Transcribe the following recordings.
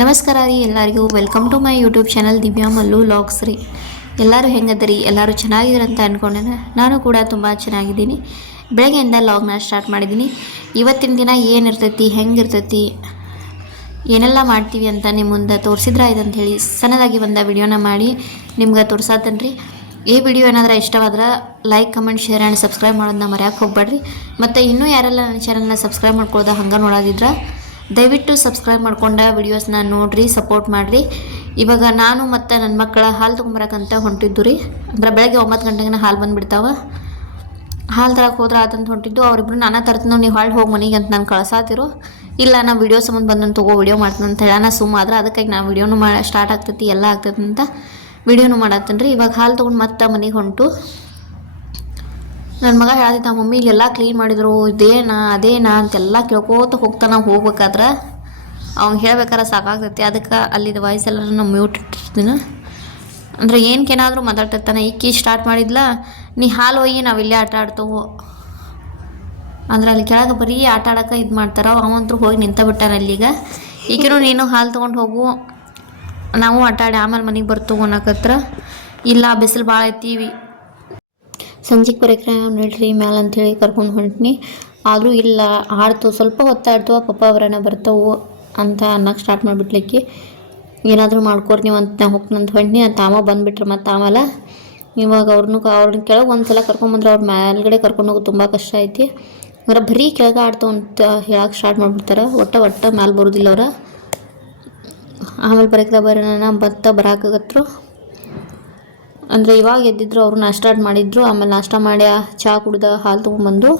ನಮಸ್ಕಾರ ರೀ ಎಲ್ಲರಿಗೂ. Welcome to my YouTube channel Divya Mallu vlogs ರೀ. ಎಲ್ಲರೂ ಹೆಂಗದರಿ? ಎಲ್ಲರೂ ಚೆನ್ನಾಗಿದ್ರಂತ ಅಂತ ಅಂದ್ಕೊಂಡೆ ನಾನು ಕೂಡ ತುಂಬ ಚೆನ್ನಾಗಿದ್ದೀನಿ. ಬೆಳಗ್ಗೆಯಿಂದ ಲಾಗ್ನ ಸ್ಟಾರ್ಟ್ ಮಾಡಿದ್ದೀನಿ. ಇವತ್ತಿನ ದಿನ ಏನಿರ್ತೈತಿ, ಹೆಂಗಿರ್ತೈತಿ, ಏನೆಲ್ಲ ಮಾಡ್ತೀವಿ ಅಂತ ನಿಮ್ಮ ಮುಂದೆ ತೋರಿಸಿದ್ರೆ ಹೇಳಿ ಸಣ್ಣದಾಗಿ ಒಂದು ವಿಡಿಯೋನ ಮಾಡಿ ನಿಮ್ಗೆ ತೋರ್ಸಾತೇನೆ ರೀ. ಈ ವಿಡಿಯೋ ಏನಾದರೂ ಇಷ್ಟವಾದ್ರೆ like comment share and subscribe ಮಾಡೋದನ್ನ ಮರೆಯೋಕೆ ಹೋಗ್ಬೇಡ್ರಿ. ಮತ್ತು ಇನ್ನೂ ಯಾರೆಲ್ಲ ನನ್ನ ಚಾನಲ್ನ ಸಬ್ಸ್ಕ್ರೈಬ್ ಮಾಡ್ಕೊಳ್ಳೋದ ಹಂಗೆ ನೋಡೋದಿದ್ರೆ ದಯವಿಟ್ಟು ಸಬ್ಸ್ಕ್ರೈಬ್ ಮಾಡ್ಕೊಂಡ ವಿಡಿಯೋಸ್ನ ನೋಡಿರಿ ಸಪೋರ್ಟ್ ಮಾಡಿರಿ. ಇವಾಗ ನಾನು ಮತ್ತು ನನ್ನ ಮಕ್ಕಳ ಹಾಲು ತೊಗೊಂಬರಕ್ಕಂತ ಹೊಂಟಿದ್ದು ರೀ. ಅಂದ್ರೆ ಬೆಳಗ್ಗೆ ಒಂಬತ್ತು ಗಂಟೆಗೆ ಹಾಲು ಬಂದುಬಿಡ್ತಾವೆ. ಹಾಲು ತರಕ್ಕೆ ಹೋದ್ರೆ ಆತಂತ ಹೊಂಟಿದ್ದು. ಅವರಿಬ್ರು, ನಾನಾ ತರ್ತೀನಿ, ನೀವು ಹಾಳು ಹೋಗಿ ಮನೆಗೆ ಅಂತ ನಾನು ಕಳ್ಸಾತಿರು. ಇಲ್ಲ ನಾನು ವಿಡಿಯೋ ಸಂಬಂಧ ಬಂದು ತಗೋ ವಿಡಿಯೋ ಮಾಡ್ತೀನಿ ಅಂತ ಹೇಳೋಣ ಸುಮ್ಮ ಆದ್ರೆ ಅದಕ್ಕಾಗಿ ನಾನು ವಿಡಿಯೋನು ಮಾ ಸ್ಟಾರ್ಟ್ ಆಗ್ತೈತಿ, ಎಲ್ಲ ಆಗ್ತೈತಿ ಅಂತ ವಿಡಿಯೋನು ಮಾಡತ್ತೀನಿ ರೀ. ಇವಾಗ ಹಾಲು ತೊಗೊಂಡು ಮತ್ತೆ ಮನೆಗೆ ಹೊಂಟು. ನನ್ನ ಮಗ ಹೇಳ್ತಿದ್ದ, ಮಮ್ಮಿ ಇಲ್ಲೆಲ್ಲ ಕ್ಲೀನ್ ಮಾಡಿದ್ರು, ಇದೇನಾ, ಅದೇನಾ ಅಂತೆಲ್ಲ ಕೇಳ್ಕೋತ ಹೋಗ್ತಾನ ಹೋಗ್ಬೇಕಾದ್ರೆ. ಅವ್ನು ಹೇಳ್ಬೇಕಾರೆ ಸಾಕಾಗ್ತೈತಿ. ಅದಕ್ಕೆ ಅಲ್ಲಿದ್ದ ವಾಯ್ಸ್ ಎಲ್ಲ ನಾನು ಮ್ಯೂಟ್ ಇಟ್ಟಿರ್ತೀನಿ ಅಂದರೆ ಏನಕ್ಕೇನಾದರೂ ಮಾತಾಡ್ತಿರ್ತಾನೆ. ಇಕ್ಕಿ ಸ್ಟಾರ್ಟ್ ಮಾಡಿದ್ಲ? ನೀ ಹಾಲು ಹೋಗಿ ನಾವು ಇಲ್ಲೇ ಆಟ ಆಡ್ತೇವೆ ಅಂದ್ರೆ ಅಲ್ಲಿ ಕೆಳಗೆ ಬರೀ ಆಟ ಆಡೋಕೆ ಇದು ಮಾಡ್ತಾರ. ಅವಂತರೂ ಹೋಗಿ ನಿಂತ ಬಿಟ್ಟಾನ ಅಲ್ಲಿಗ. ಈಗಿನೂ ನೀನು ಹಾಲು ತೊಗೊಂಡು ಹೋಗು. ನಾವು ಆಟ ಆಡಿ ಆಮೇಲೆ ಮನೆಗೆ ಬರ್ತೇವೆ ಅನ್ನೋಕತ್ರ. ಇಲ್ಲ, ಬಿಸಿಲು ಭಾಳ ಐತಿ ಸಂಜೆಗೆ ಬರೋಕ್ರೆ ನಡ್ರಿ ಮ್ಯಾಲ ಅಂಥೇಳಿ ಕರ್ಕೊಂಡು ಹೊಂಟ್ನಿ. ಆದರೂ ಇಲ್ಲ, ಆಡ್ತು, ಸ್ವಲ್ಪ ಹೊತ್ತಾಡ್ತು ಪಪ್ಪ ಅವರನ್ನ ಬರ್ತಾವು ಅಂತ ಅನ್ನಕ್ಕೆ ಸ್ಟಾರ್ಟ್ ಮಾಡಿಬಿಟ್ಲಿಕ್ಕೆ. ಏನಾದರೂ ಮಾಡ್ಕೊರಿ ನೀವು ಅಂತ ನಾ ಅಂತ ಹೊಂಟ್ನಿ. ಅಂತ ತಾಮ ಬಂದುಬಿಟ್ರೆ ಮತ್ತು ಆಮೇಲೆ ಇವಾಗ ಅವ್ರನ್ನೂ ಅವ್ರನ್ನ ಕೆಳಗೆ ಒಂದು ಸಲ ಕರ್ಕೊಂಬಂದ್ರೆ ಅವ್ರ ಮೇಲ್ಗಡೆ ಕರ್ಕೊಂಡು ಹೋಗೋದು ತುಂಬ ಕಷ್ಟ ಐತಿ. ಅಂದ್ರೆ ಬರೀ ಕೆಳಗೆ ಆಡ್ತಾವ ಅಂತ ಹೇಳಕ್ಕೆ ಸ್ಟಾರ್ಟ್ ಮಾಡಿಬಿಡ್ತಾರೆ. ಒಟ್ಟ ಒಟ್ಟ ಮ್ಯಾಲೆ ಬರೋದಿಲ್ಲ ಅವ್ರ. ಆಮೇಲೆ ಬರೋಕ್ರೆ ಬರೋಣ ಭತ್ತ ಬರಾಕಾಗತ್ರು ಅಂದರೆ ಇವಾಗ ಎದ್ದಿದ್ರು ಅವರು ನಾಷ್ಟ ಮಾಡಿದ್ರು, ಆಮೇಲೆ ನಾಷ್ಟ ಮಾಡಿ ಚಹಾ ಕುಡ್ದ ಹಾಲು ತೊಗೊಂಬಂದು,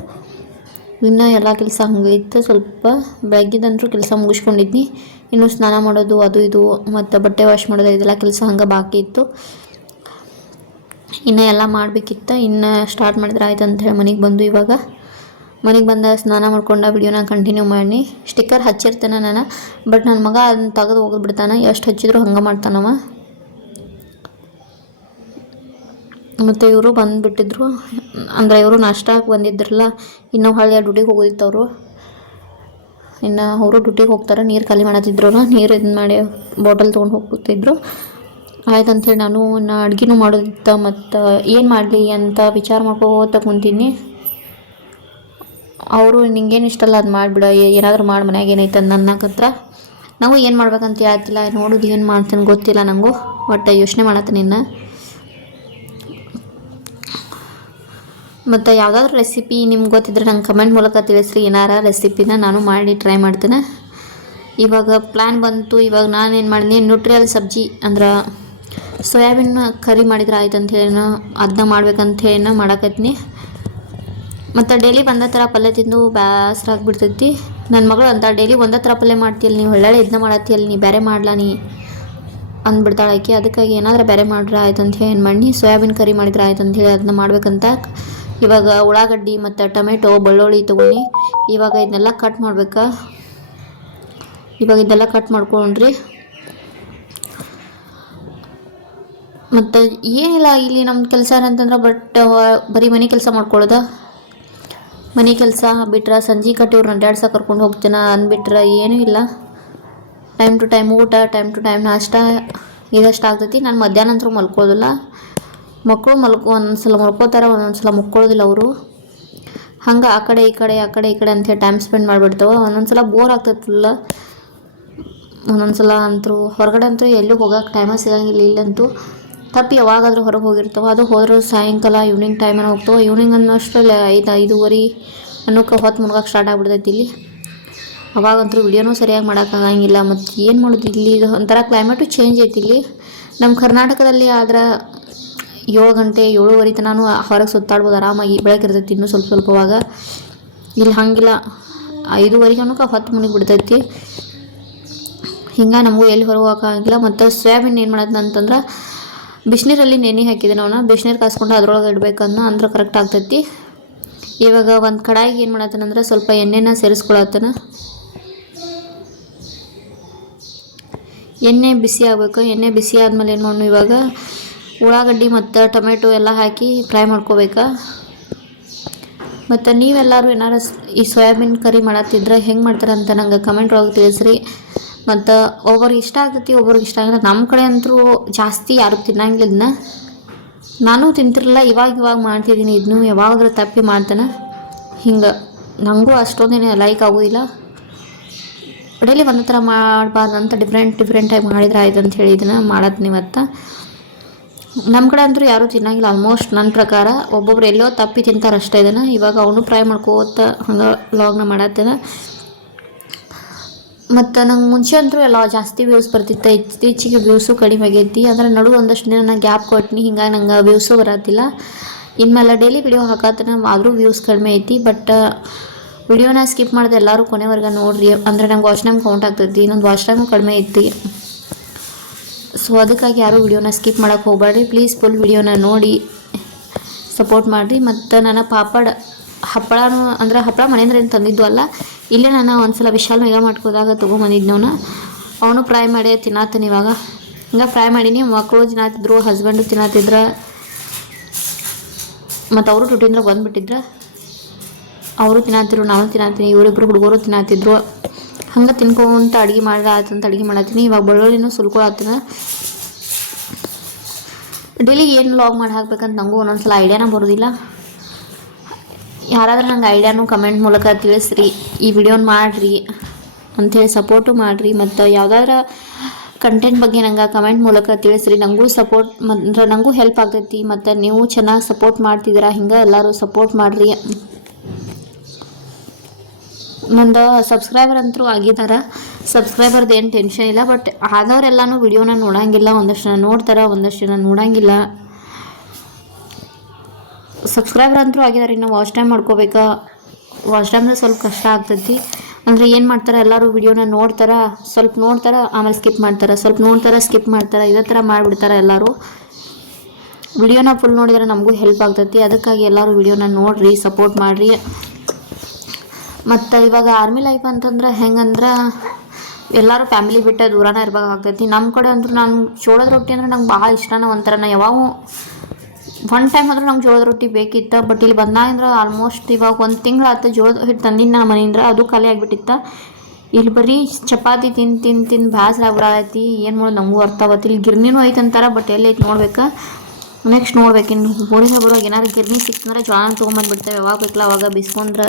ಇನ್ನೂ ಎಲ್ಲ ಕೆಲಸ ಹಂಗೆ ಇತ್ತು. ಸ್ವಲ್ಪ ಬೆಳಗ್ಗಿದಂತರೂ ಕೆಲಸ ಮುಗಿಸ್ಕೊಂಡಿದ್ನಿ. ಇನ್ನು ಸ್ನಾನ ಮಾಡೋದು, ಅದು ಇದು, ಮತ್ತು ಬಟ್ಟೆ ವಾಶ್ ಮಾಡೋದು, ಇದೆಲ್ಲ ಕೆಲಸ ಹಂಗೆ ಬಾಕಿ ಇತ್ತು. ಇನ್ನೂ ಎಲ್ಲ ಮಾಡಬೇಕಿತ್ತು. ಇನ್ನು ಸ್ಟಾರ್ಟ್ ಮಾಡಿದ್ರೆ ಆಯ್ತು ಅಂತ ಹೇಳಿ ಮನೆಗೆ ಬಂದು ಇವಾಗ. ಮನೆಗೆ ಬಂದ ಸ್ನಾನ ಮಾಡ್ಕೊಂಡ ವಿಡಿಯೋನ ಕಂಟಿನ್ಯೂ ಮಾಡಿ ಸ್ಟಿಕ್ಕರ್ ಹಚ್ಚಿರ್ತೇನೆ ನಾನು ಬಟ್ ನನ್ನ ಮಗ ಅದನ್ನ ತೆಗೆದು ಹೋಗಿಬಿಡ್ತಾನೆ. ಎಷ್ಟು ಹಚ್ಚಿದ್ರು ಹಂಗೆ ಮಾಡ್ತಾನವ. ಮತ್ತು ಇವರು ಬಂದುಬಿಟ್ಟಿದ್ರು. ಅಂದರೆ ಇವರು ನಾಷ್ಟಕ್ಕೆ ಬಂದಿದ್ರಲ್ಲ, ಇನ್ನೂ ಹಳ್ಳಿಯ ಡ್ಯೂಟಿಗೆ ಹೋಗೋದಿತ್ತು ಅವರು ಇನ್ನು ಅವರು ಡ್ಯೂಟಿಗೆ ಹೋಗ್ತಾರೆ, ನೀರು ಖಾಲಿ ಮಾಡತ್ತಿದ್ರು ನೀರು ಇದು ಮಾಡಿ ಬಾಟಲ್ ತೊಗೊಂಡು ಹೋಗ್ತಿದ್ರು. ಆಯ್ತು ನಾನು ನಾ ಅಡುಗೆನೂ ಮಾಡೋದಿತ್ತು ಮತ್ತು ಏನು ಮಾಡಲಿ ಅಂತ ವಿಚಾರ ಮಾಡ್ಕೋತ ಕುಂತೀನಿ. ಅವರು ನಿಂಗೇನು ಇಷ್ಟಲ್ಲ ಅದು ಮಾಡಿಬಿಡ ಏನಾದರೂ ಮಾಡಿ ಮನ್ಯಾಗ ಏನೈತೆ ಅನ್ನಕತ್ರ ನಾವು ಏನು ಮಾಡ್ಬೇಕಂತ ಹೇಳ್ತಿಲ್ಲ ನೋಡೋದು ಏನು ಮಾಡ್ತೀನಿ ಗೊತ್ತಿಲ್ಲ ನನಗೂ ಒಟ್ಟು ಯೋಚನೆ ಮಾಡತ್ತೆ ಇನ್ನು. ಮತ್ತು ಯಾವುದಾದ್ರೂ ರೆಸಿಪಿ ನಿಮ್ಗೆ ಗೊತ್ತಿದ್ರೆ ನಂಗೆ ಕಮೆಂಟ್ ಮೂಲಕ ತಿಳಿಸ್ರಿ. ಏನಾರ ರೆಸಿಪಿನ ನಾನು ಮಾಡಿ ಟ್ರೈ ಮಾಡ್ತೇನೆ. ಇವಾಗ ಪ್ಲ್ಯಾನ್ ಬಂತು. ಇವಾಗ ನಾನೇನು ಏನು ಮಾಡಿದ್ನಿ ನ್ಯೂಟ್ರಿಯಲ್ ಸಬ್ಜಿ ಅಂದ್ರೆ ಸೋಯಾಬೀನ್ ಕರಿ ಮಾಡಿದ್ರೆ ಆಯ್ತು ಹೇಳಿ ಅದನ್ನ ಮಾಡ್ಬೇಕಂತ ಹೇಳಿ ಮಾಡಕತ್ನಿ ಮತ್ತು ಡೈಲಿ ಒಂದೇ ಥರ ಪಲ್ಯ ತಿಂದು ಬೇಸರ ಆಗಿಬಿಡ್ತೈತಿ. ನನ್ನ ಮಗಳು ಅಂತ ಡೈಲಿ ಒಂದೇ ಥರ ಪಲ್ಯ ಮಾಡ್ತೀಯಲ್ಲ ನೀವು ಒಳ್ಳೊಳ್ಳೆ ಇದನ್ನ ಮಾಡತ್ತೀಯಲ್ಲ ನೀ? ಬೇರೆ ಮಾಡ್ಲಾ ನೀ? ಅಂದ್ಬಿಡ್ತಾಳೆ ಆಕೆ. ಅದಕ್ಕಾಗಿ ಏನಾದರೂ ಬೇರೆ ಮಾಡ್ರೆ ಆಯ್ತು ಅಂತ ಹೇಳಿ ಏನು ಮಾಡಿ ಸೋಯಾಬೀನ್ ಕರಿ ಮಾಡಿದ್ರೆ ಆಯ್ತು ಅಂತ ಹೇಳಿ ಅದನ್ನ ಮಾಡ್ಬೇಕಂತ. ಇವಾಗ ಉಳ್ಳಾಗಡ್ಡಿ ಮತ್ತು ಟೊಮೆಟೊ, ಬೆಳ್ಳುಳ್ಳಿ ತೊಗೊಂಡು ಇವಾಗ ಇದನ್ನೆಲ್ಲ ಕಟ್ ಮಾಡ್ಬೇಕಾ? ಇವಾಗ ಇದೆಲ್ಲ ಕಟ್ ಮಾಡ್ಕೊಂಡ್ರಿ. ಮತ್ತು ಏನಿಲ್ಲ, ಇಲ್ಲಿ ನಮ್ಮ ಕೆಲಸ ಏನಂತಂದ್ರೆ ಬಟ್ ಬರೀ ಮನೆ ಕೆಲಸ ಮಾಡ್ಕೊಳ್ಳೋದ? ಮನೆ ಕೆಲಸ ಬಿಟ್ರೆ ಸಂಜೆ ಕಟ್ಟಿವ್ರು ಅಡ್ಡಾಡ್ಸ ಕರ್ಕೊಂಡು ಹೋಗ್ತೇನೆ ಅಂದ್ಬಿಟ್ರೆ ಏನೂ ಇಲ್ಲ. ಟೈಮ್ ಟು ಟೈಮ್ ಊಟ ಟೈಮ್ ಟು ಟೈಮ್ ನಾಷ್ಟ, ಇದಷ್ಟು ಆಗ್ತೈತಿ. ನಾನು ಮಧ್ಯಾಹ್ನ ಅಂತೂ ಮಲ್ಕೊಳ್ಳೋದಿಲ್ಲ ಮಕ್ಕಳು ಮಲ್ಕೊ ಒಂದೊಂದ್ಸಲ ಮಲ್ಕೋತಾರೆ, ಒಂದೊಂದ್ಸಲ ಮುಕ್ಕೊಳ್ಳೋದಿಲ್ಲ ಅವರು. ಹಂಗೆ ಆ ಕಡೆ, ಈ ಕಡೆ, ಆ ಕಡೆ, ಈ ಕಡೆ ಅಂತೇಳಿ ಟೈಮ್ ಸ್ಪೆಂಡ್ ಮಾಡಿಬಿಡ್ತಾವೆ. ಒಂದೊಂದ್ಸಲ ಬೋರ್ ಫುಲ್ ಫುಲ್ಲ ಒಂದೊಂದು ಸಲ ಅಂತೂ ಹೊರಗಡೆ ಅಂತೂ ಎಲ್ಲೂ ಹೋಗೋಕೆ ಟೈಮ ಸಿಗಂಗಿಲ್ಲ ಇಲ್ಲಂತೂ. ತಪ್ಪಿ ಯಾವಾಗಾದರೂ ಹೊರಗೆ ಹೋಗಿರ್ತಾವೆ. ಅದು ಹೋದ್ರೆ ಸಾಯಂಕಾಲ ಈವ್ನಿಂಗ್ ಟೈಮಲ್ಲಿ ಹೋಗ್ತಾವೆ. ಈವ್ನಿಂಗ್ ಅನ್ನೋಷ್ಟರಲ್ಲಿ ಐದು, ಐದೂವರೆ ಅನ್ನೋಕೆ ಹೊತ್ತು ಮುಳುಗೋಕೆ ಸ್ಟಾರ್ಟ್ ಆಗ್ಬಿಡ್ತೈತಿ ಇಲ್ಲಿ. ಅವಾಗಂತೂ ವಿಡಿಯೋನೂ ಸರಿಯಾಗಿ ಮಾಡೋಕ್ಕಾಗಂಗಿಲ್ಲ ಮತ್ತು ಏನು ಮಾಡೋದು ಇಲ್ಲಿ? ಒಂಥರ ಕ್ಲೈಮೇಟು ಚೇಂಜ್ ಐತಿ ಇಲ್ಲಿ. ನಮ್ಮ ಕರ್ನಾಟಕದಲ್ಲಿ ಆದ್ರೆ ಏಳು ಗಂಟೆ ಏಳುವರೆ ತನೂ ಹೊರಗೆ ಸುತ್ತಾಡ್ಬೋದು, ಆರಾಮಾಗಿ ಬೆಳಕಿರ್ತೈತಿ ಇನ್ನೂ ಸ್ವಲ್ಪ ಸ್ವಲ್ಪವಾಗ. ಇಲ್ಲಿ ಹಾಗಿಲ್ಲ. ಐದುವರೆಗೆ ಅನ್ನೋಕೆ ಹೊತ್ತು ಮುನಿಗೆ ಬಿಡ್ತೈತಿ. ಹಿಂಗೆ ನಮಗೂ ಎಲ್ಲಿ ಹೊರಗೆ ಹೋಗೋಕ್ಕಾಗಿಲ್ಲ ಮತ್ತು ಸೋಯಾಬೀನ್ ಏನು ಮಾಡತ್ತೆ ಅಂತಂದ್ರೆ, ಬಿಸಿನೀರಲ್ಲಿ ನೆನೆ ಹಾಕಿದೆ ನಾವು ಬಿಸಿನೀರು ಕಾಸ್ಕೊಂಡು ಅದ್ರೊಳಗೆ ಇಡಬೇಕನ್ನ ಅಂದ್ರೆ ಕರೆಕ್ಟ್ ಆಗ್ತೈತಿ. ಇವಾಗ ಒಂದು ಕಡಾಯಿಗೆ ಏನು ಮಾಡತ್ತನಂದ್ರೆ ಸ್ವಲ್ಪ ಎಣ್ಣೆನ ಸೇರಿಸ್ಕೊಳತ್ತನ. ಎಣ್ಣೆ ಬಿಸಿ ಆಗಬೇಕು. ಎಣ್ಣೆ ಬಿಸಿ ಆದಮೇಲೆ ಏನು ಮಾಡೋಣ ಇವಾಗ ಉಳ್ಳಾಗಡ್ಡಿ ಮತ್ತು ಟೊಮೆಟೊ ಎಲ್ಲ ಹಾಕಿ ಫ್ರೈ ಮಾಡ್ಕೋಬೇಕು. ಮತ್ತು ನೀವೆಲ್ಲರೂ ಏನಾರು ಈ ಸೋಯಾಬೀನ್ ಕರಿ ಮಾಡತ್ತಿದ್ರೆ ಹೆಂಗೆ ಮಾಡ್ತಾರೆ ಅಂತ ನಂಗೆ ಕಮೆಂಟ್ ಒಳಗೆ ತಿಳಿಸ್ರಿ. ಮತ್ತು ಒಬ್ಬರಿಗೆ ಇಷ್ಟ ಆಗ್ತೈತಿ ಒಬ್ಬರಿಗೆ ಇಷ್ಟ ಆಗಲ್ಲ. ನಮ್ಮ ಕಡೆ ಅಂತೂ ಜಾಸ್ತಿ ಯಾರು ತಿನ್ನಂಗಿಲ್ಲ ಇದನ್ನ ನಾನು ತಿಂತಿರಲಿಲ್ಲ, ಇವಾಗ ಇವಾಗ ಮಾಡ್ತಿದ್ದೀನಿ ಇದನ್ನು ಯಾವಾಗಾದ್ರೂ ತಪ್ಪಿ ಮಾಡ್ತಾನೆ. ಹಿಂಗೆ ನನಗೂ ಅಷ್ಟೊಂದೇನು ಲೈಕ್ ಆಗೋದಿಲ್ಲ. ಡೈಲಿ ಒಂದೇ ಥರ ಮಾಡಬಾರ್ದಂತ ಡಿಫ್ರೆಂಟ್ ಡಿಫ್ರೆಂಟ್ ಟೈಪ್ ಮಾಡಿದ್ರೆ ಆಯ್ತು ಅಂತ ಹೇಳಿ ಇದನ್ನು ನೀವತ್ತು ನಮ್ಮ ಕಡೆ ಅಂತೂ ಯಾರೂ ತಿನ್ನಂಗಿಲ್ಲ. ಆಲ್ಮೋಸ್ಟ್ ನನ್ನ ಪ್ರಕಾರ ಒಬ್ಬೊಬ್ರು ಎಲ್ಲೋ ತಪ್ಪಿ ತಿಂತಾರೆ ಅಷ್ಟೇ ಇದನ್ನು. ಇವಾಗ ಅವನು ಫ್ರೈ ಮಾಡ್ಕೋತ ಹಂಗೆ ಲಾಗ್ನ ಮಾಡತ್ತೇನೆ. ಮತ್ತು ನಂಗೆ ಮುಂಚೆ ಅಂತೂ ಎಲ್ಲ ಜಾಸ್ತಿ ವ್ಯೂಸ್ ಬರ್ತಿತ್ತು. ಇತ್ತೀಚೆಗೆ ವ್ಯೂಸು ಕಡಿಮೆ ಆಗೈತಿ. ಅಂದ್ರೆ ನಡು ಒಂದಷ್ಟು ದಿನ ನಾನು ಗ್ಯಾಪ್ ಕೊಟ್ಟಿನಿ ಹಿಂಗಾಗಿ ನಂಗೆ ವ್ಯೂಸು ಬರತ್ತಿಲ್ಲ. ಇನ್ಮೇಲೆ ಡೈಲಿ ವಿಡಿಯೋ ಹಾಕತ್ತೆ ಆದರೂ ವ್ಯೂಸ್ ಕಡಿಮೆ ಐತಿ. ಬಟ್ ವಿಡಿಯೋನ ಸ್ಕಿಪ್ ಮಾಡಿದೆ ಎಲ್ಲರೂ ಕೊನೆವರೆಗೆ ನೋಡ್ರಿ. ಅಂದರೆ ನಂಗೆ ವಾಚ್ ಟೈಮ್ ಕೌಂಟ್ ಆಗ್ತೈತಿ. ಇನ್ನೊಂದು ವಾಚ್ ಟೈಮು ಕಡಿಮೆ ಐತಿ. ಸೊ ಅದಕ್ಕಾಗಿ ಯಾರೂ ವಿಡಿಯೋನ ಸ್ಕಿಪ್ ಮಾಡೋಕ್ಕೆ ಹೋಗಬೇಡ್ರಿ ಪ್ಲೀಸ್ ಫುಲ್ ವಿಡಿಯೋನ ನೋಡಿ ಸಪೋರ್ಟ್ ಮಾಡಿರಿ. ಮತ್ತು ನನ್ನ ಪಾಪಡ್ ಹಪ್ಪಳನೂ ಅಂದ್ರೆ ಹಪ್ಪಳ ಮನೆಯಿಂದ ಏನು ತಂದಿದ್ದು ಅಲ್ಲ, ಇಲ್ಲೇ ನಾನು ಒಂದ್ಸಲ ವಿಶಾಲ್ ಮೇಗ ಮಾಡ್ಕೋದಾಗ ತೊಗೊಂಬಂದಿದ್ನವನು ಅವನು ಫ್ರೈ ಮಾಡಿ ತಿನ್ನತ್ತೀನಿ ಇವಾಗ. ಹಿಂಗೆ ಫ್ರೈ ಮಾಡೀನಿ. ಮಕ್ಕಳು ತಿನ್ನತ್ತಿದ್ರು ಹಸ್ಬೆಂಡು ತಿನ್ನತ್ತಿದ್ರ ಮತ್ತು ಅವರು ಟುಟಿಂದ್ರೆ ಬಂದುಬಿಟ್ಟಿದ್ರ. ಅವರು ತಿನ್ನತ್ತಿದ್ರು ನಾನು ತಿನ್ನತ್ತೀನಿ ಇವರಿಬ್ಬರು ಹುಡುಗರು ತಿನ್ನತ್ತಿದ್ರು ಹಂಗೆ ತಿನ್ಕೊಂತ ಅಡುಗೆ ಮಾಡ್ರೆ ಆಯ್ತು ಅಂತ ಅಡುಗೆ ಮಾಡತ್ತೀನಿ. ಇವಾಗ ಬೆಳ್ಳುಳ್ಳಿನೂ ಸುಲ್ಕೊಳತ್ತಿನ ಡೈಲಿ ಏನು ಲಾಗ್ ಮಾಡಿ ಹಾಕ್ಬೇಕಂತ ನನಗೂ ಒಂದೊಂದ್ಸಲ ಐಡಿಯಾನ ಬರೋದಿಲ್ಲ. ಯಾರಾದರೂ ನಂಗೆ ಐಡಿಯಾನು ಕಮೆಂಟ್ ಮೂಲಕ ತಿಳಿಸ್ರಿ. ಈ ವಿಡಿಯೋನ ಮಾಡಿರಿ ಅಂಥೇಳಿ ಸಪೋರ್ಟು ಮಾಡಿರಿ. ಮತ್ತು ಯಾವುದಾದ್ರ ಕಂಟೆಂಟ್ ಬಗ್ಗೆ ನಂಗೆ ಕಮೆಂಟ್ ಮೂಲಕ ತಿಳಿಸ್ರಿ. ನನಗೂ ಸಪೋರ್ಟ್ ಅಂದ್ರೆ ನನಗೂ ಹೆಲ್ಪ್ ಆಗ್ತೈತಿ. ಮತ್ತು ನೀವು ಚೆನ್ನಾಗಿ ಸಪೋರ್ಟ್ ಮಾಡ್ತಿದ್ದೀರಾ ಹಿಂಗೆ ಎಲ್ಲರೂ ಸಪೋರ್ಟ್ ಮಾಡಿರಿ. ನಂದು ಸಬ್ಸ್ಕ್ರೈಬರ್ ಅಂತೂ ಆಗಿದ್ದಾರೆ ಸಬ್ಸ್ಕ್ರೈಬರ್ದು ಏನು ಟೆನ್ಷನ್ ಇಲ್ಲ ಬಟ್ ಆದವರೆಲ್ಲನೂ ವಿಡಿಯೋನ ನೋಡಂಗಿಲ್ಲ, ಒಂದಷ್ಟು ಜನ ನೋಡ್ತಾರೆ, ಒಂದಷ್ಟು ಜನ ನೋಡೋಂಗಿಲ್ಲ. ಸಬ್ಸ್ಕ್ರೈಬರ್ ಅಂತೂ ಆಗಿದ್ದಾರೆ ಇನ್ನು ವಾಚ್ ಟೈಮ್ ಮಾಡ್ಕೋಬೇಕಾ? ವಾಚ್ ಟೈಮ್ ಸ್ವಲ್ಪ ಕಷ್ಟ ಆಗ್ತೈತಿ. ಅಂದರೆ ಏನು ಮಾಡ್ತಾರೆ, ಎಲ್ಲರೂ ವಿಡಿಯೋನ ನೋಡ್ತಾರೆ, ಸ್ವಲ್ಪ ನೋಡ್ತಾರೆ, ಆಮೇಲೆ ಸ್ಕಿಪ್ ಮಾಡ್ತಾರೆ. ಸ್ವಲ್ಪ ನೋಡ್ತಾರೆ ಸ್ಕಿಪ್ ಮಾಡ್ತಾರೆ, ಇದೇ ಥರ ಮಾಡಿಬಿಡ್ತಾರೆ ಎಲ್ಲರೂ. ವಿಡಿಯೋನ ಫುಲ್ ನೋಡಿದ್ರೆ ನಮಗೂ ಹೆಲ್ಪ್ ಆಗ್ತೈತಿ. ಅದಕ್ಕಾಗಿ ಎಲ್ಲರೂ ವಿಡಿಯೋನ ನೋಡಿರಿ ಸಪೋರ್ಟ್ ಮಾಡಿರಿ. ಮತ್ತು ಇವಾಗ ಆರ್ಮಿ ಲೈಫ್ ಅಂತಂದ್ರೆ ಹೆಂಗಂದ್ರೆ ಎಲ್ಲರೂ ಫ್ಯಾಮಿಲಿ ಬಿಟ್ಟು ದೂರನೇ ಇರಬೇಕಾಗ್ತೈತಿ. ನಮ್ಮ ಕಡೆ ಅಂದ್ರೆ ನಾನು ಜೋಳದ ರೊಟ್ಟಿ ಅಂದ್ರೆ ನಂಗೆ ಭಾಳ ಇಷ್ಟನ ಒಂಥರ ನಾ ಯಾವಾಗ ಒನ್ ಟೈಮ್ ಅಂದ್ರೆ ನಂಗೆ ಜೋಳದ ರೊಟ್ಟಿ ಬೇಕಿತ್ತು ಬಟ್ ಇಲ್ಲಿ ಬಂದಾಗ ಅಂದ್ರೆ ಆಲ್ಮೋಸ್ಟ್ ಇವಾಗ ಒಂದು ತಿಂಗಳು ಆಯ್ತು ಜೋಳದ ಹಿಟ್ಟು ತಂದಿನಿ ನಾ ಮನೆಯಿಂದ. ಅದು ಖಾಲಿ ಆಗಿಬಿಟ್ಟಿತ್ತು. ಇಲ್ಲಿ ಬರೀ ಚಪಾತಿ ತಿಂದು ತಿಂದು ತಿಂದು ಬ್ಯಾಸ್ರ ಆಗ್ಬಿಡೈತಿ ಏನು ಮಾಡೋದು ನಮಗೂ ಅರ್ಥ ಆಗತ್ತೆ ಇಲ್ಲಿ ಗಿರ್ನಿನೂ ಐತೆ ಅಂತಾರೆ ಬಟ್ ಎಲ್ಲಿ ಐತೆ ನೋಡ್ಬೇಕು? ನೆಕ್ಸ್ಟ್ ನೋಡ್ಬೇಕು ಇನ್ನು. ಊರಿಂದ ಬರುವಾಗ ಏನಾದ್ರು ಗಿರ್ನಿ ಸಿಕ್ತಂದ್ರೆ ಜೋಳ ತೊಗೊಂಬಂದ್ಬಿಡ್ತೇವೆ. ಯಾವಾಗ ಬೇಕಲ್ಲ ಅವಾಗ ಬಿಸ್ಕೊಂಡ್ರೆ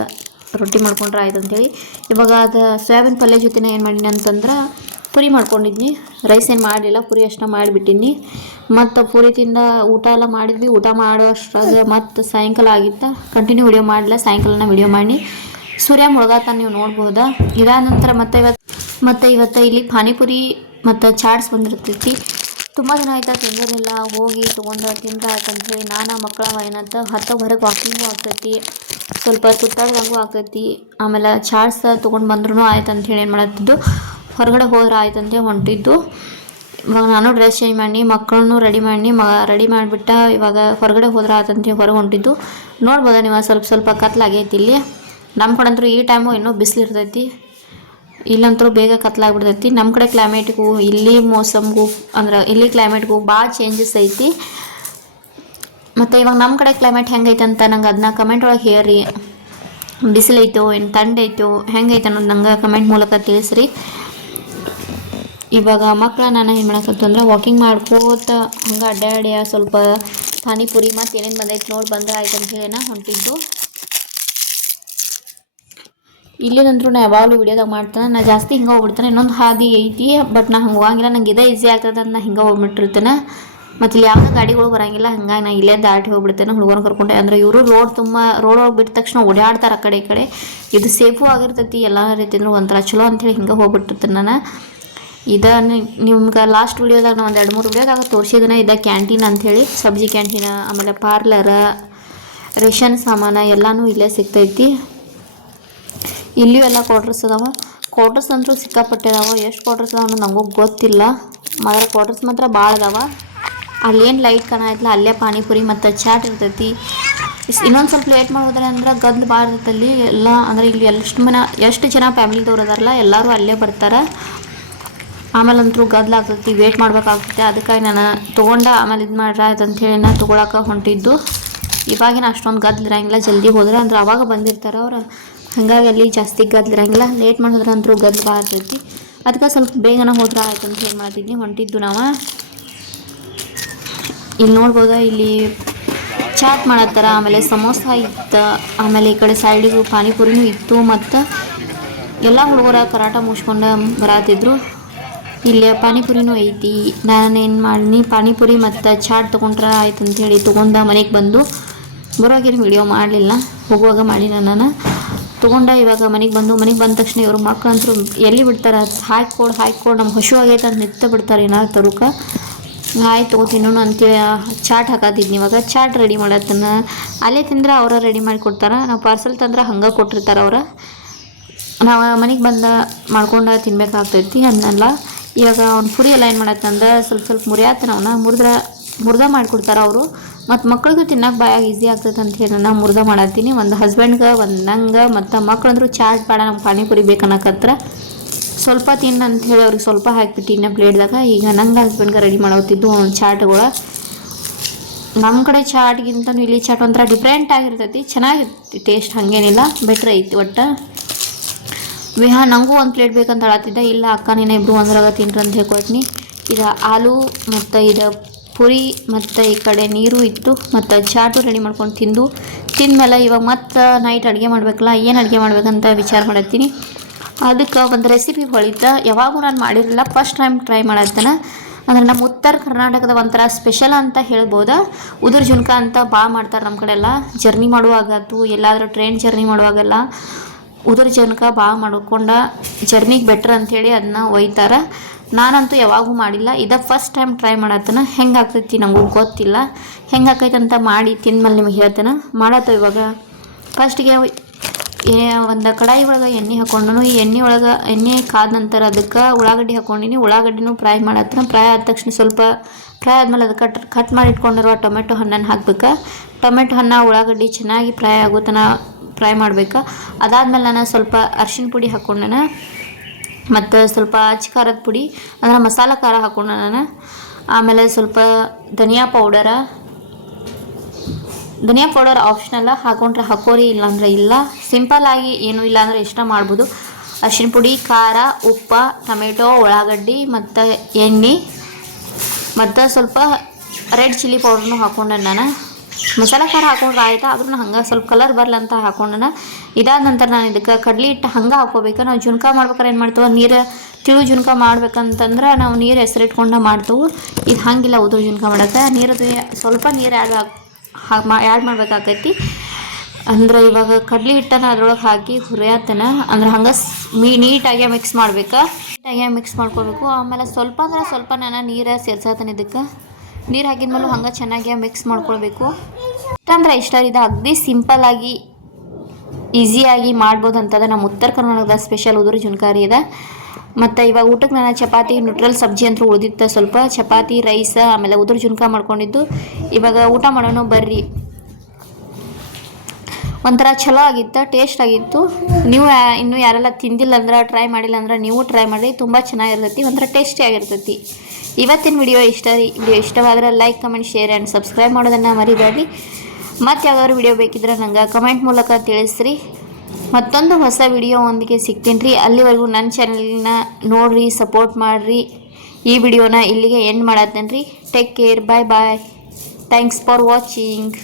ರೊಟ್ಟಿ ಮಾಡ್ಕೊಂಡ್ರೆ ಆಯ್ತು ಅಂತೇಳಿ. ಇವಾಗ ಅದು ಸೋಯಾಬೀನ್ ಪಲ್ಯ ಜೊತೆನೇ ಏನು ಮಾಡೀನಿ ಅಂತಂದ್ರೆ ಪುರಿ ಮಾಡ್ಕೊಂಡಿದ್ನಿ. ರೈಸ್ ಏನು ಮಾಡಲಿಲ್ಲ, ಪುರಿ ಅಷ್ಟೇ ಮಾಡಿಬಿಟ್ಟಿನಿ. ಮತ್ತು ಪುರಿ ತಿಂದ ಊಟ ಎಲ್ಲ ಮಾಡಿದ್ವಿ. ಊಟ ಮಾಡೋಷ್ಟ್ರಾಗ ಮತ್ತು ಸಾಯಂಕಾಲ ಆಗಿತ್ತು. ಕಂಟಿನ್ಯೂ ವಿಡಿಯೋ ಮಾಡಲಿಲ್ಲ, ಸಾಯಂಕಾಲನ ವಿಡಿಯೋ ಮಾಡಿ. ಸೂರ್ಯ ಮುಳುಗಾತ ನೀವು ನೋಡ್ಬೋದಾ? ಇದಾದ ನಂತರ ಮತ್ತೆ ಇವತ್ತು ಮತ್ತು ಇವತ್ತು ಇಲ್ಲಿ ಪಾನಿಪುರಿ ಮತ್ತು ಚಾಟ್ಸ್ ಬಂದಿರ್ತೈತಿ. ತುಂಬ ದಿನ ಆಯ್ತಾ ತಿಂದಿರಲಿಲ್ಲ. ಹೋಗಿ ತೊಗೊಂಡು ತಿಂದ್ರೆ ಆಯ್ತಂತೇಳಿ ನಾನು ಮಕ್ಕಳ ಏನಂತ ಹತ್ತು ಹೊರಗೆ ವಾಕಿಂಗು ಆಗ್ತೈತಿ. ಸ್ವಲ್ಪ ಸುತ್ತಾಡ್ದಂಗೂ ಆಗ್ತೈತಿ ಆಮೇಲೆ ಚಾಟ್ಸ್ ತೊಗೊಂಡು ಬಂದ್ರೂ ಆಯ್ತು ಅಂತೇಳಿ ಏನು ಮಾಡತ್ತಿದ್ದು. ಹೊರಗಡೆ ಹೋದ್ರೆ ಆಯ್ತು ಅಂತೇಳಿ ಹೊಂಟಿದ್ದು. ಇವಾಗ ನಾನು ಡ್ರೆಸ್ ಚೇಂಜ್ ಮಾಡಿ ಮಕ್ಕಳನ್ನು ರೆಡಿ ಮಾಡಿ, ಮ ರೆಡಿ ಮಾಡಿಬಿಟ್ಟ ಇವಾಗ ಹೊರಗಡೆ ಹೋದ್ರೆ ಆಯ್ತು ಅಂತೇಳಿ ಹೊರಗೆ ಹೊಂಟಿದ್ದು. ನೋಡ್ಬೋದಾ ನೀವು ಸ್ವಲ್ಪ ಸ್ವಲ್ಪ ಕತ್ಲಾಗೈತಿ ಇಲ್ಲಿ. ನಮ್ಮ ಕಡೆ ಅಂತೂ ಈ ಟೈಮು ಇನ್ನೂ ಬಿಸಿಲು ಇರ್ತೈತಿ. ಇಲ್ಲಂತೂ ಬೇಗ ಕತ್ಲಾಗ್ಬಿಡ್ತೈತಿ ನಮ್ಮ ಕಡೆ ಕ್ಲೈಮೇಟ್ಗೂ ಇಲ್ಲಿ ಮೋಸಮ್ಗೂ, ಅಂದ್ರೆ ಇಲ್ಲಿ ಕ್ಲೈಮೇಟ್ಗೂ ಭಾಳ ಚೇಂಜಸ್ ಐತಿ. ಮತ್ತು ಇವಾಗ ನಮ್ಮ ಕಡೆ ಕ್ಲೈಮೇಟ್ ಹೆಂಗೈತೆ ಅಂತ ನಂಗೆ ಅದನ್ನ ಕಮೆಂಟ್ ಒಳಗೆ ಹೇಳ್ರಿ. ಬಿಸಿಲೈತೋ, ಏನು ತಂಡೈತೋ ಹೆಂಗೈತೆ ಅನ್ನೋದು ನಂಗೆ ಕಮೆಂಟ್ ಮೂಲಕ ತಿಳಿಸ್ರಿ. ಇವಾಗ ಮಕ್ಕಳ ನಾನು ಏನು ಮಾಡೋಕ್ಕಂತಂದ್ರೆ ವಾಕಿಂಗ್ ಮಾಡ್ಕೋತ ಹಂಗೆ ಅಡ್ಡಾಡ್ಯ ಸ್ವಲ್ಪ ಪಾನಿಪುರಿ ಮತ್ತು ಏನೇನು ಬಂದೈತೆ ನೋಡಿ ಬಂದ್ರೆ ಆಯ್ತು ಅಂತ ಹೇಳಿ ಹೊಂಟಿದ್ದು. ಇಲ್ಲಿದಂದ್ರೂ ನಾ ಯಾವಾಗಲೂ ವೀಡಿಯೋದಾಗ ಮಾಡ್ತಾನೆ, ನಾ ಜಾಸ್ತಿ ಹಿಂಗೆ ಹೋಗ್ಬಿಡ್ತಾನೆ, ಇನ್ನೊಂದು ಹಾದಿ ಐತಿ, ಬಟ್ ನಾ ಹಂಗೆ ಹೋಗಂಗಿಲ್ಲ, ನಂಗೆ ಇದೇ ಈಸಿ ಆಗ್ತದೆ ಅಂತ ನಾ ಹಿಂಗೆ ಹೋಗ್ಬಿಟ್ಟಿರ್ತೇನೆ. ಮತ್ತು ಇಲ್ಲಿ ಯಾವುದೇ ಗಾಡಿಗಳು ಬರಂಗಿಲ್ಲ, ಹಂಗಾಗಿ ನಾ ಇಲ್ಲೇ ದಾಟಿ ಹೋಗ್ಬಿಡ್ತೇನೆ, ಹುಡುಗನ ಕರ್ಕೊಂಡೆ. ಅಂದ್ರೆ ಇವರು ರೋಡ್ ತುಂಬ ರೋಡ್ ಒಳಗೆ ಬಿಟ್ಟ ತಕ್ಷಣ ಓಡಾಡ್ತಾರೆ ಆ ಕಡೆ ಈ ಕಡೆ. ಇದು ಸೇಫು ಆಗಿರ್ತೈತಿ, ಎಲ್ಲ ರೀತಿಯಿಂದ ಒಂಥರ ಚಲೋ ಅಂತೇಳಿ ಹಿಂಗೆ ಹೋಗ್ಬಿಟ್ಟಿರ್ತೇನೆ ನಾನು. ಇದ ನಿಮ್ಗೆ ಲಾಸ್ಟ್ ವೀಡಿಯೋದಾಗ ನಾ ಒಂದು ಎರಡು ಮೂರು ವೀಡಿಯೋದಾಗ ತೋರಿಸಿದನ, ಇದ ಕ್ಯಾಂಟೀನ್ ಅಂಥೇಳಿ ಸಬ್ಜಿ ಕ್ಯಾಂಟೀನ್ ಆಮೇಲೆ ಪಾರ್ಲರ ರೇಷನ್ ಸಾಮಾನು ಎಲ್ಲನೂ ಇಲ್ಲೇ ಸಿಗ್ತೈತಿ. ಇಲ್ಲಿಯೂ ಎಲ್ಲ ಕ್ವಾರ್ಟರ್ಸ್ ಅದಾವ. ಕ್ವಾರ್ಟರ್ಸ್ ಅಂತೂ ಸಿಕ್ಕಾಪಟ್ಟೆ ಅದಾವ. ಎಷ್ಟು ಕ್ವಾರ್ಟರ್ಸ್ ಅದಾವ ನನಗೂ ಗೊತ್ತಿಲ್ಲ. ಮಾತ್ರ ಕ್ವಾರ್ಟರ್ಸ್ ಮಾತ್ರ ಭಾಳ ಅದಾವ. ಅಲ್ಲೇನು ಲೈಟ್ ಕಾಣೈತಲ್ಲ ಅಲ್ಲೇ ಪಾನಿಪುರಿ ಮತ್ತು ಚಾಟ್ ಇರ್ತೈತಿ. ಇನ್ನೊಂದು ಸ್ವಲ್ಪ ಲೇಟ್ ಮಾಡೋದ್ರೆ ಅಂದ್ರೆ ಗದ್ಲು ಭಾಳ ಎಲ್ಲ ಅಂದ್ರೆ ಇಲ್ಲಿ ಎಷ್ಟು ಮನ, ಎಷ್ಟು ಜನ ಫ್ಯಾಮಿಲಿದವ್ರು ಅದಾರಲ್ಲ ಎಲ್ಲರೂ ಅಲ್ಲೇ ಬರ್ತಾರೆ. ಆಮೇಲೆ ಅಂತೂ ಗದ್ಲಾಗ್ತೈತಿ ವೇಟ್ ಮಾಡ್ಬೇಕಾಗ್ತೈತೆ. ಅದಕ್ಕಾಗಿ ನಾನು ತೊಗೊಂಡ, ಆಮೇಲೆ ಇದು ಮಾಡ್ರ ಅಂತೇಳಿ ನಾನು ತೊಗೊಳಕ್ಕೆ ಹೊಂಟಿದ್ದು. ಇವಾಗಿನ ಅಷ್ಟೊಂದು ಗದ್ಲಿರಂಗಿಲ್ಲ ಜಲ್ದಿ ಹೋದ್ರೆ ಅಂದ್ರೆ ಅವಾಗ ಬಂದಿರ್ತಾರೆ ಅವ್ರು. ಹಾಗಾಗಿ ಅಲ್ಲಿ ಜಾಸ್ತಿ ಗದ್ಲಿರಂಗಿಲ್ಲ ಲೇಟ್ ಮಾಡಿದ್ರೆ ಅಂತೂ ಗದ್ಲು ಭಾಳ ಅದಕ್ಕೆ ಸ್ವಲ್ಪ ಬೇಗನೆ ಹೋದ್ರೆ ಆಯ್ತು ಅಂತ ಹೇಳಿ ಮಾಡ್ತಿದ್ವಿ ಹೊಂಟಿದ್ದು ನಾವು. ಇಲ್ಲಿ ನೋಡ್ಬೋದಾ? ಇಲ್ಲಿ ಚಾಟ್ ಮಾಡತ್ತಾರ ಆಮೇಲೆ ಸಮೋಸ ಇತ್ತು, ಆಮೇಲೆ ಈ ಕಡೆ ಸೈಡಿಗೂ ಪಾನಿಪುರಿನೂ ಇತ್ತು, ಮತ್ತು ಎಲ್ಲ ಹುಡುಗರ ಕರಾಟ ಮುಗಿಸ್ಕೊಂಡು ಬರತ್ತಿದ್ರು ಇಲ್ಲಿ ಪಾನಿಪುರಿನೂ ಐತಿ. ನಾನೇನು ಮಾಡಿನಿ, ಪಾನಿಪುರಿ ಮತ್ತು ಚಾಟ್ ತೊಗೊಂಡ್ರೆ ಆಯ್ತು ಅಂತೇಳಿ ತೊಗೊಂಡ ಮನೆಗೆ ಬಂದು, ಬರೋಗೇನು ವಿಡಿಯೋ ಮಾಡಲಿಲ್ಲ. ಹೋಗುವಾಗ ಮಾಡಿ ನಾನು. ತೊಗೊಂಡ ಇವಾಗ ಮನೆಗೆ ಬಂದು, ಮನೆಗೆ ಬಂದ ತಕ್ಷಣ ಇವರು ಮಕ್ಕಳಂತರು ಎಲ್ಲಿ ಬಿಡ್ತಾರೆ? ಹಾಕ್ಕೊಡು ಹಾಕ್ಕೊಡು ನಮ್ಗೆ ಹಸು ಆಗೈತೆ ಅಂತ ನಿತ್ತ ಬಿಡ್ತಾರೆ ಏನಾದ್ರು ತರುಕ. ಆಯ್ತು ತಿನ್ನೋಣ ಅಂತೇಳಿ ಚಾಟ್ ಹಾಕತ್ತಿದ್ನಿ ಇವಾಗ ಚಾಟ್ ರೆಡಿ ಮಾಡತ್ತನ. ಅಲ್ಲೇ ತಿಂದ್ರೆ ಅವರ ರೆಡಿ ಮಾಡಿ ಕೊಡ್ತಾರೆ. ನಾವು ಪಾರ್ಸಲ್ ತಂದ್ರೆ ಹಂಗೆ ಕೊಟ್ಟಿರ್ತಾರೆ ಅವ್ರು. ನಾವು ಮನೆಗೆ ಬಂದ ಮಾಡ್ಕೊಂಡು ತಿನ್ಬೇಕಾಗ್ತೈತಿ ಅನ್ನಲ್ಲ. ಇವಾಗ ಅವ್ನು ಪುರಿ ಎಲ್ಲ ಏನು ಮಾಡತ್ತಂದ್ರೆ ಸ್ವಲ್ಪ ಸ್ವಲ್ಪ ಮುರಿಯಾತನ ಅವನ್ನ ಮುರಿದ್ರೆ, ಮುರ್ದ ಮಾಡಿಕೊಡ್ತಾರೆ ಅವರು. ಮತ್ತು ಮಕ್ಳಿಗೂ ತಿನ್ನೋಕೆ ಭಯ ಈಸಿ ಆಗ್ತೈತೆ ಅಂತ ಹೇಳಿ ನಾನು ಮುರ್ದ ಮಾಡತ್ತೀನಿ. ಒಂದು ಹಸ್ಬೆಂಡ್ಗೆ ಒಂದು ನಂಗೆ, ಮತ್ತು ಮಕ್ಕಳಂದ್ರೂ ಚಾಟ್ ಬೇಡ, ನಮ್ಗೆ ಪಾನಿಪುರಿ ಬೇಕನ್ನಕತ್ರ ಸ್ವಲ್ಪ ತಿನ್ನ ಅಂತ ಹೇಳಿ ಅವ್ರಿಗೆ ಸ್ವಲ್ಪ ಹಾಕಿಬಿಟ್ಟು ಪ್ಲೇಟ್ದಾಗ ಈಗ ನಂಗೆ ಹಸ್ಬೆಂಡ್ಗೆ ರೆಡಿ ಮಾಡೋತಿದ್ದು ಚಾಟ್ಗಳು. ನಮ್ಮ ಕಡೆ ಚಾಟ್ಗಿಂತನೂ ಇಲ್ಲಿ ಚಾಟ್ ಒಂಥರ ಡಿಫ್ರೆಂಟ್ ಆಗಿರ್ತೈತಿ ಚೆನ್ನಾಗಿರ್ತೈತಿ ಟೇಸ್ಟ್ ಹಾಗೇನಿಲ್ಲ ಬೆಟ್ರ್ ಐತಿ ಒಟ್ಟು. ವಿಹಾ ನನಗೂ ಒಂದು ಪ್ಲೇಟ್ ಬೇಕಂತ ಹೇಳತ್ತಿದ್ದೆ ಇಲ್ಲ ಅಕ್ಕ, ನೀನು ಇಬ್ಬರು ಒಂದ್ರಾಗ ತಿನ್ರಿ ಅಂತ ಹೇಳ್ಕೊತೀನಿ ಇದು ಆಲೂ ಮತ್ತು ಇದು ಪುರಿ ಮತ್ತು ಈ ಕಡೆ ನೀರು ಇತ್ತು ಮತ್ತು ಚಾಟು ರೆಡಿ ಮಾಡ್ಕೊಂಡು ತಿಂದು, ತಿಂದಮೇಲೆ ಇವಾಗ ಮತ್ತೆ ನೈಟ್ ಅಡುಗೆ ಮಾಡಬೇಕಲ್ಲ, ಏನು ಅಡುಗೆ ಮಾಡ್ಬೇಕಂತ ವಿಚಾರ ಮಾಡತ್ತೀನಿ. ಅದಕ್ಕೆ ಒಂದು ರೆಸಿಪಿ ಹೊಳಿತ. ಯಾವಾಗೂ ನಾನು ಮಾಡಿರಲಿಲ್ಲ ಫಸ್ಟ್ ಟೈಮ್ ಟ್ರೈ ಮಾಡತ್ತೇನೆ. ಅಂದರೆ ನಮ್ಮ ಉತ್ತರ ಕರ್ನಾಟಕದ ಒಂಥರ ಸ್ಪೆಷಲ್ ಅಂತ ಹೇಳ್ಬೋದು. ಉದುರು ಜುನ್ಕ ಅಂತ ಭಾಳ ಮಾಡ್ತಾರೆ ನಮ್ಮ ಕಡೆ ಎಲ್ಲ. ಜರ್ನಿ ಮಾಡುವಾಗತ್ತು ಎಲ್ಲಾದರೂ ಟ್ರೈನ್ ಜರ್ನಿ ಮಾಡುವಾಗೆಲ್ಲ. ಉದುರು ಜನಕ ಭಾಳ ಮಾಡ್ಕೊಂಡು ಜರ್ನಿಗೆ ಬೆಟ್ರ್ ಅಂಥೇಳಿ ಅದನ್ನ ಒಯ್ತಾರೆ. ನಾನಂತೂ ಯಾವಾಗೂ ಮಾಡಿಲ್ಲ. ಇದ ಫಸ್ಟ್ ಟೈಮ್ ಟ್ರೈ ಮಾಡತ್ತನ. ಹೆಂಗೆ ಆಗ್ತೈತಿ ನಮಗೂ ಗೊತ್ತಿಲ್ಲ. ಹೆಂಗೆ ಆಕೈತೆ ಅಂತ ಮಾಡಿ ತಿಂದ್ಮೇಲೆ ನಿಮಗೆ ಹೇಳ್ತೇನೆ. ಮಾಡತ್ತ ಇವಾಗ? ಫಸ್ಟಿಗೆ ಒಂದು ಕಡಾಯಿ ಒಳಗೆ ಎಣ್ಣೆ ಹಾಕೊಂಡು ಈ ಎಣ್ಣೆ ಒಳಗೆ, ಎಣ್ಣೆ ಕಾದ ನಂತರ ಅದಕ್ಕೆ ಉಳ್ಳಾಗಡ್ಡಿ ಹಾಕೊಂಡಿನಿ. ಉಳ್ಳಾಗಡ್ಡಿನೂ ಫ್ರೈ ಮಾಡತ್ತನ ಫ್ರೈ ಆದ ತಕ್ಷಣ ಸ್ವಲ್ಪ, ಫ್ರೈ ಆದಮೇಲೆ ಅದು ಕಟ್ ಕಟ್ ಮಾಡಿ ಇಟ್ಕೊಂಡಿರುವ ಟೊಮೆಟೊ ಹಣ್ಣನ್ನು ಹಾಕ್ಬೇಕು. ಟೊಮೆಟೊ ಹಣ್ಣು, ಉಳ್ಳಾಗಡ್ಡಿ ಚೆನ್ನಾಗಿ ಫ್ರೈ ಆಗೋ ತನ ಫ್ರೈ ಮಾಡಬೇಕು. ಅದಾದಮೇಲೆ ನಾನು ಸ್ವಲ್ಪ ಅರ್ಶಿಣ ಪುಡಿ ಹಾಕ್ಕೊಂಡೆ ಮತ್ತು ಸ್ವಲ್ಪ ಅಚ್ಚ ಖಾರದ ಪುಡಿ ಅದರ ಮಸಾಲೆ ಖಾರ ಹಾಕೊಂಡೆ ನಾನು. ಆಮೇಲೆ ಸ್ವಲ್ಪ ಧನಿಯಾ ಪೌಡರ ಧನಿಯಾ ಪೌಡರ್ ಆಪ್ಷನಲ್ಲ ಹಾಕೊಂಡ್ರೆ ಹಾಕೋರಿ, ಇಲ್ಲಾಂದ್ರೆ ಇಲ್ಲ. ಸಿಂಪಲ್ ಆಗಿ ಏನು ಇಲ್ಲ ಅಂದ್ರೆ ಇಷ್ಟ ಮಾಡ್ಬೋದು. ಅರಿಶಿನ ಪುಡಿ, ಖಾರ, ಉಪ್ಪ, ಟೊಮೆಟೊ, ಉಳ್ಳಾಗಡ್ಡಿ ಮತ್ತು ಎಣ್ಣೆ. ಮತ್ತು ಸ್ವಲ್ಪ ರೆಡ್ ಚಿಲ್ಲಿ ಪೌಡ್ರನ್ನು ಹಾಕೊಂಡೆ ನಾನು. ಮಸಾಲೆ ಖಾರ ಹಾಕೊಂಡ್ರೆ ಆಯ್ತಾ, ಆದ್ರೂ ಹಂಗೆ ಸ್ವಲ್ಪ ಕಲರ್ ಬರಲ್ಲ ಅಂತ ಹಾಕೊಂಡೆ ಇದಾದ ನಂತರ ನಾನು ಇದಕ್ಕೆ ಕಡಲಿ ಹಿಟ್ಟು ಹಂಗೆ ಹಾಕೋಬೇಕು ನಾವು ಜುನ್ಕ ಮಾಡ್ಬೇಕಾರೆ ಏನು ಮಾಡ್ತೇವೆ? ನೀರು ತಿಳು ಜುನ್ಕ ಮಾಡ್ಬೇಕಂತಂದ್ರೆ ನಾವು ನೀರು ಹೆಸರಿಟ್ಕೊಂಡು ಮಾಡ್ತೇವೆ. ಇದು ಹಂಗಿಲ್ಲ, ಉದುರು ಜುನ್ಕ ಮಾಡೋಕ್ಕೆ. ನೀರು ಸ್ವಲ್ಪ ನೀರು ಆ್ಯಡ್ ಹಾಕಿ ಆ್ಯಡ್ ಮಾಡಬೇಕಾಗೈತಿ. ಅಂದ್ರೆ ಇವಾಗ ಕಡ್ಲಿ ಹಿಟ್ಟನ ಅದ್ರೊಳಗೆ ಹಾಕಿ ಹುರಿಯತ್ತನ ಅಂದ್ರೆ ಹಂಗೆ ಮೀ, ನೀಟಾಗಿ ಮಿಕ್ಸ್ ಮಾಡ್ಬೇಕು? ನೀಟಾಗಿ ಮಿಕ್ಸ್ ಮಾಡ್ಕೊಬೇಕು. ಆಮೇಲೆ ಸ್ವಲ್ಪ ಅಂದ್ರೆ ಸ್ವಲ್ಪ ನಾನು ನೀರು ಸೇರ್ಸತ್ತನ ಇದಕ್ಕೆ. ನೀರು ಹಾಕಿದ್ಮೇಲೆ ಹಂಗೆ ಚೆನ್ನಾಗಿ ಮಿಕ್ಸ್ ಮಾಡ್ಕೊಳ್ಬೇಕು. ಅಂದ್ರೆ ಇಷ್ಟ, ಇದು ಅಗ್ದಿ ಸಿಂಪಲ್ ಆಗಿ ಈಸಿಯಾಗಿ ಮಾಡ್ಬೋದು ಅಂತದ ನಮ್ಮ ಉತ್ತರ ಕರ್ನಾಟಕದ ಸ್ಪೆಷಲ್ ಉದುರು ಜುನ್ಕಾರಿ ಇದೆ ಮತ್ತು ಇವಾಗ ಊಟಕ್ಕೆ ನಾನು ಚಪಾತಿ ನ್ಯೂಟ್ರಲ್ ಸಬ್ಜಿ ಅಂತ ಉಳಿದಿತ್ತು. ಸ್ವಲ್ಪ ಚಪಾತಿ, ರೈಸ್, ಆಮೇಲೆ ಉದುರು ಜುನ್ಕ ಮಾಡ್ಕೊಂಡಿದ್ದು. ಇವಾಗ ಊಟ ಮಾಡೋಣ ಬರ್ರಿ. ಒಂಥರ ಚಲೋ ಆಗಿತ್ತು ಟೇಸ್ಟ್ ಆಗಿತ್ತು. ನೀವು ಇನ್ನೂ ಯಾರೆಲ್ಲ ತಿಂದಿಲ್ಲ ಅಂದ್ರೆ ಟ್ರೈ ಮಾಡಿಲ್ಲ ಅಂದ್ರೆ ನೀವು ಟ್ರೈ ಮಾಡಿ ತುಂಬ ಚೆನ್ನಾಗಿರ್ತೈತಿ, ಒಂಥರ ಟೇಸ್ಟಿ ಆಗಿರ್ತೈತಿ. ಇವತ್ತಿನ ವಿಡಿಯೋ ಇಷ್ಟ ವಿಡಿಯೋ ಇಷ್ಟವಾದರೆ like comment share and subscribe ಮಾಡೋದನ್ನು ಮರಿಬೇಡಿ. ಮತ್ತು ಯಾವ್ದಾದ್ರು ವಿಡಿಯೋ ಬೇಕಿದ್ರೆ ನಂಗೆ ಕಮೆಂಟ್ ಮೂಲಕ ತಿಳಿಸ್ರಿ. ಮತ್ತೊಂದು ಹೊಸ ವಿಡಿಯೋ ಒಂದಿಗೆ ಸಿಗ್ತೀನಿ ರೀ. ಅಲ್ಲಿವರೆಗೂ ನನ್ನ ಚಾನಲ್ನ ನೋಡ್ರಿ ಸಪೋರ್ಟ್ ಮಾಡಿರಿ. ಈ ವಿಡಿಯೋನ ಇಲ್ಲಿಗೆ ಎಂಡ್ ಮಾಡತ್ತೇನೆ ರೀ take care bye bye thanks for watching